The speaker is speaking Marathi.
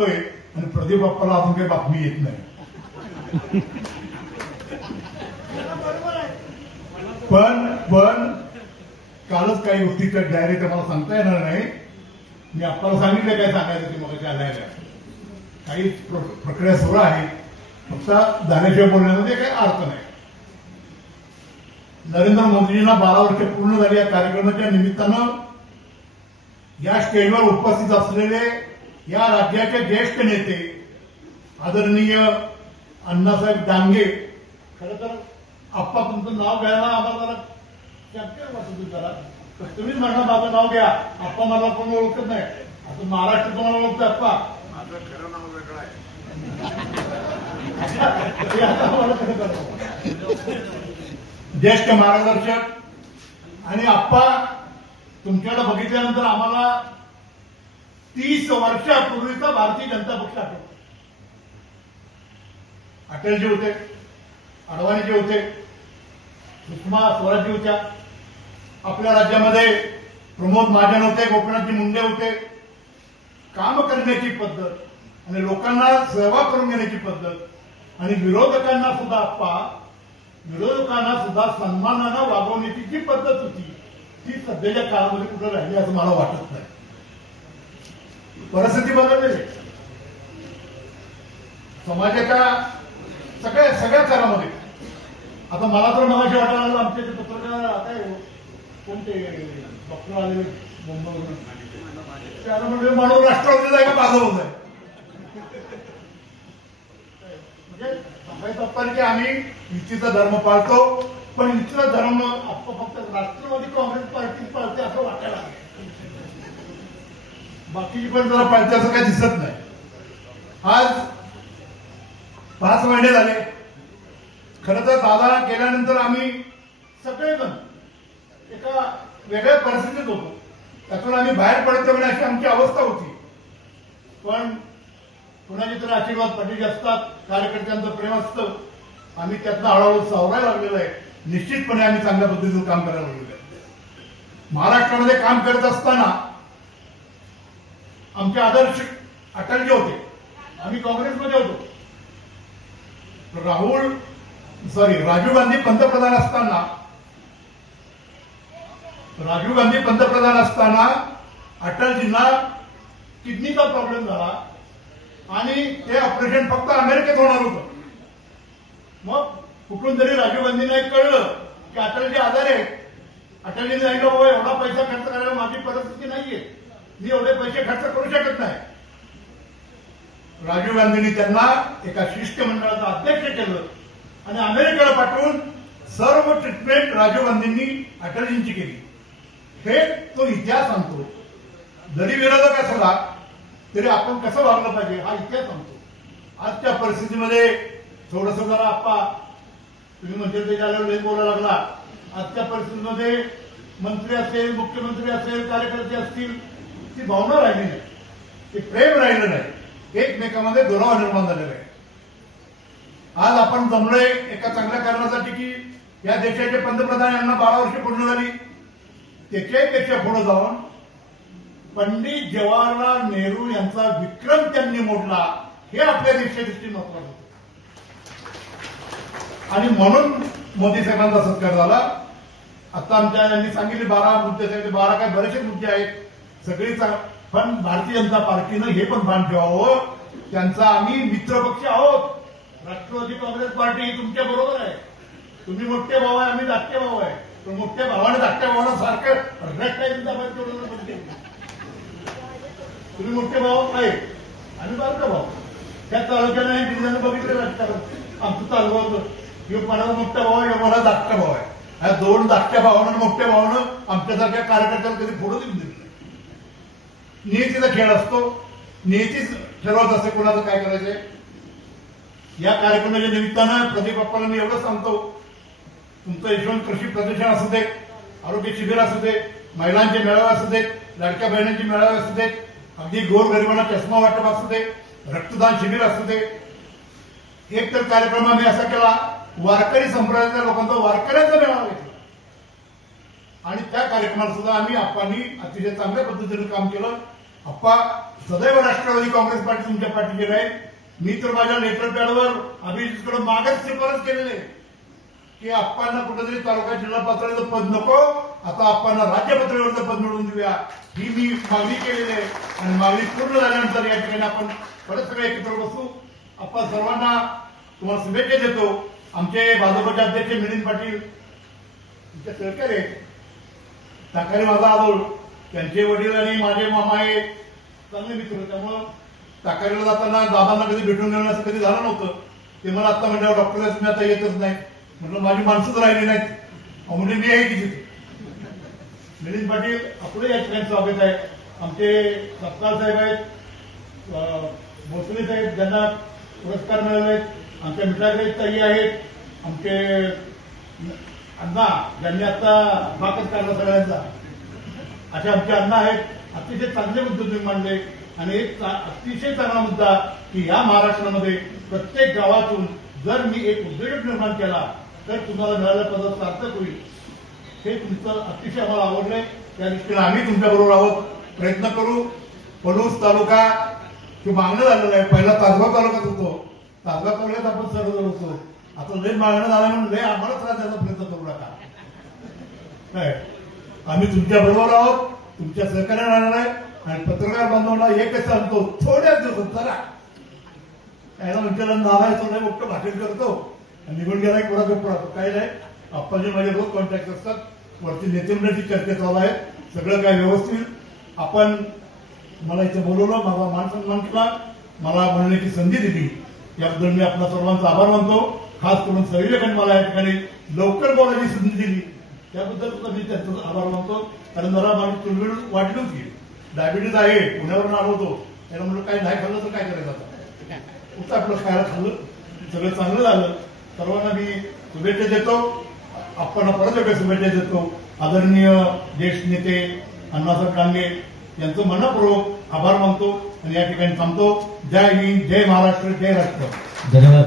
पाहतोय आणि प्रदीप बाप्पाला अजून काही बातमी येत नाही. पण कालच काही गोष्टीच्या डायरेक्ट मला सांगता येणार नाही. मी आपल्याला सांगितलं काय सांगायचं ते मग आल्याला काही प्रक्रिया सुरू आहे. फक्त झाल्याशिवाय बोलण्यामध्ये काही अर्थ नाही. नरेंद्र मोदींना 12 वर्ष पूर्ण झाली. या कार्यक्रमाच्या निमित्तानं या स्टेजवर उपस्थित असलेले या राज्याचे ज्येष्ठ नेते आदरणीय अण्णासाहेब डांगे, खरं तर आप्पा तुमचं नाव घ्यायला आम्हाला जरा चॅम्पियन वाटत जरा तुम्हीच म्हणा माझं नाव घ्या. आप्पा मला कोण ओळखत नाही. आता महाराष्ट्र तुम्हाला ओळखतं आप्पा. माझं खरं नाव वेगळं आहे. ज्येष्ठ मार्गदर्शक आणि आप्पा तुमच्याकडे बघितल्यानंतर आम्हाला 30 वर्षापूर्वीचा भारतीय जनता पक्ष आठवतो. अटलजी होते, अडवाणीजी होते, सुषमा स्वराज्य होत्या. आपल्या राज्यामध्ये प्रमोद महाजन होते, गोपीनाथजी मुंडे होते. काम करण्याची पद्धत आणि लोकांना सहभाग करून घेण्याची पद्धत आणि विरोधकांना सुद्धा सन्मानानं वागवण्याची जी पद्धत होती ती सध्याच्या काळामध्ये कुठं राहिली असं मला वाटत नाही. परिस्थिती बदललेली समाजाच्या सगळ्या स्तरामध्ये. आता मला तर मगाशी वाटायला लागलं आमचे ते पत्रकार आता कोणते डॉक्टर आले मुंबईवरून त्याला म्हणजे माणूस राष्ट्रवादीला आहे का बाजूला आहे. म्हणजे सांगायचं असताना की आम्ही युतीचा धर्म पाळतो पण युतीचा धर्म आपण फक्त राष्ट्रवादी काँग्रेस पार्टी पाळते असं वाटायला लागलं. बाकीची पण जरा पाळते असं काही दिसत नाही. आज 5 महिने झाले. खरं तर दादा गेल्यानंतर आम्ही सगळेजण एका वेगळ्या परिस्थितीत होतो. त्यातून आम्ही बाहेर पडतो म्हणजे अशी आमची अवस्था होती. पण कुणाचे तरी आशीर्वाद पाठीशी असतात, कार्यकर्त्यांचं प्रेम असतं. आम्ही त्यातनं हळूहळू सावरायला लागलेलो आहे. निश्चितपणे आम्ही चांगल्या पद्धतीनं काम करायला लागलेलो आहे. महाराष्ट्रामध्ये काम करत असताना आमचे आदर्श अटलजी होते. आम्ही काँग्रेसमध्ये होतो. राजीव गांधी पंतप्रधान असताना अटलजींना किडनीचा प्रॉब्लेम झाला आणि ते ऑपरेशन फक्त अमेरिकेत होणार होतं. मग कुठून तरी राजीव गांधींना एक कळलं की अटलजी आजारी आहेत. अटलजीने सांगितलं बाबा एवढा पैसा खर्च करायला माझी परिस्थिती नाहीये, मी एवढे पैसे खर्च करू शकत नाही. राजीव गांधींनी त्यांना एका शिष्टमंडळाचं अध्यक्ष केलं आणि अमेरिकेला पाठवून सर्व ट्रीटमेंट राजीव गांधींनी अटलजींची केली. हे तो इतिहास सांगतो. जरी विरोधक असला तरी आपण कसं वागलं पाहिजे हा इतिहास सांगतो. आजच्या परिस्थितीमध्ये थोडंसं जरा आप्पा तुम्ही म्हणजे त्याच्यावर लई बोलायला लागला. आजच्या परिस्थितीमध्ये मंत्री असेल, मुख्यमंत्री असेल, कार्यकर्ते असतील, ती भावना राहिली नाही, ते प्रेम राहिलं नाही. एकमेकांमध्ये दुरावा निर्माण झालेला आहे. आज आपण जमलोय एका चांगल्या कारणासाठी की या देशाचे पंतप्रधान यांना 12 वर्ष पूर्ण झाली. त्याच्यापेक्षा पुढे जाऊन पंडित जवाहरलाल नेहरू यांचा विक्रम त्यांनी मोडला हे आपल्या देशादृष्टीने महत्वाचं होतं. आणि म्हणून मोदी साहेबांचा सत्कार झाला. आता आमच्या यांनी सांगितले 12 मुद्दे सांगितले. 12 काय बरेचसे मुद्दे आहेत सगळीच. पण भारतीय जनता पार्टीनं हे पण भान ठेवावं त्यांचा आम्ही मित्रपक्ष आहोत. राष्ट्रवादी काँग्रेस पार्टी ही तुमच्या बरोबर आहे. तुम्ही मोठे भाऊ आहे, आम्ही धाकटे भाऊ आहे. पण मोठ्या भावाने धाकट्या भावाला सारखं भ्रष्टाचार करून तुम्ही मोठे भाऊ आहे आम्ही बारका भाऊ. त्या तालुक्याने जिल्ह्याने बघितलं राजकारण आमचं तालुका होतं. किंवा मला मोठा भाऊ आहे, मला धाकटा भाऊ आहे. ह्या 2 धाकट्या भावानं मोठ्या भावानं आमच्यासारख्या कार्यकर्त्याला कधी पुढे देऊन दिलं. नियतीचा खेळ असतो. नियतीच ठरवत असते कोणाचं काय करायचंय. या कार्यक्रमाच्या निमित्तानं प्रदीप बाप्पाला मी एवढंच सांगतो, तुमचं यशवंत कृषी प्रदर्शन असू दे, आरोग्य शिबिर असू दे, महिलांचे मेळावे असू देत, लाडक्या बहिणींचे मेळावे असू देत, अगदी गोरगरिबांना चष्मा वाटप असू दे, रक्तदान शिबिर असू दे. एक तर कार्यक्रम आम्ही असा केला, वारकरी संप्रदायाच्या लोकांचा वारकऱ्यांचा मेळावा घेतला आणि त्या कार्यक्रमात सुद्धा आम्ही आप्पांनी अतिशय चांगल्या पद्धतीने काम केलं. आप्पा सदैव राष्ट्रवादी काँग्रेस पार्टी तुमच्या पाठीचे आहे. मी तर माझ्या लेटर पॅडवर अभिजितकडे मागच शिफारस केलेले की आप्पांना कुठेतरी तालुका जिल्हा पातळीचं पद नको, आता आप्पांना राज्य पातळीवरचं पद मिळवून देऊया, ही मी मागणी केलेली आहे. आणि मागणी पूर्ण झाल्यानंतर या ठिकाणी आपण परत सगळे एकत्र बसू. आप्पा सर्वांना तुम्हाला शुभेच्छा देतो. आमचे भाजपचे अध्यक्ष मिलिंद पाटील तुमचे सहकारी आहेत, टाकारे माझा आदोळ, त्यांचे वडील आणि माझे मामा हे चांगले मित्र, त्यामुळं टाकारीला जाताना दादांना कधी भेटून घेणं असं कधी झालं नव्हतं. ते मला आता म्हणल्यावर डॉक्टर तुम्ही आता येतच नाही, म्हटलं माझी माणसंच राहिली नाहीत, म्हणजे मी आहे की तिथे. मिलिंद पाटील आपलं या ठिकाणी स्वागत आहे. आमचे सत्कार साहेब आहेत, भोसले साहेब ज्यांना पुरस्कार मिळाले आहेत, आमच्या मिठाग्रही ताई आहेत, आमचे अण्णा ज्यांनी आता भाकच काढला सगळ्यांचा, असे आमचे अण्णा आहेत. अतिशय चांगले मुद्दे तुम्ही मांडले आणि एक अतिशय चांगला मुद्दा की या महाराष्ट्रामध्ये प्रत्येक गावातून जर मी एक उद्योजक निर्माण केला तर तुम्हाला मिळालेल्या पदात सार्थक होईल. हे तुमचं अतिशय आम्हाला आवडलंय. त्या दृष्टीने आम्ही तुमच्याबरोबर आहोत, प्रयत्न करू. पलूस तालुका हे मागणं झालेलं आहे. पहिला तासगाव तालुक्यात होतो, तासगाव तालुक्यात आपण सर्वजण होतो. आता लय मागणं झालं म्हणून लय आम्हाला त्रास द्यायचा प्रयत्न करू नका. काय आम्ही तुमच्या बरोबर आहोत, तुमच्या सहकार्याने राहणार आहे. आणि पत्रकार बांधवांना एकच सांगतो, थोड्याच दिवसात चला यायला म्हणते नारायण नाही मोठं भाषण करतो आणि निघून गेला पुढा पडतो. काही नाही, आप्पाजी माझे रोज कॉन्टॅक्ट असतात, वरती नेतेमंडळाची चर्चा चालू आहे, सगळं काय व्यवस्थित. आपण मला इथे बोलवलं, माझा मान सन्मान केला, मला बोलण्याची संधी दिली, याबद्दल मी आपल्या सर्वांचा आभार मानतो. खास करून संयोजकांनी मला या ठिकाणी लवकर बोलायची संधी दिली, त्याबद्दल सुद्धा मी त्यांचा आभार मानतो. कारण जरा माझी तुलवेळ वाढली होती, डायबिटीज आहे, पुण्यावरून आलो होतो, त्याला म्हणलं काय नाही खाल्लं तर काय करायचं आता, उत्तर आपलं खायला खाल्लं, सगळं चांगलं झालं. सर्वांना मी शुभेच्छा देतो. आपण परत एकदा शुभेच्छा देतो. आदरणीय ज्येष्ठ नेते अण्णासाहेब डांगे यांचं मनपूर्वक आभार मानतो आणि या ठिकाणी थांबतो. जय हिंद, जय महाराष्ट्र, जय राष्ट्र. धन्यवाद.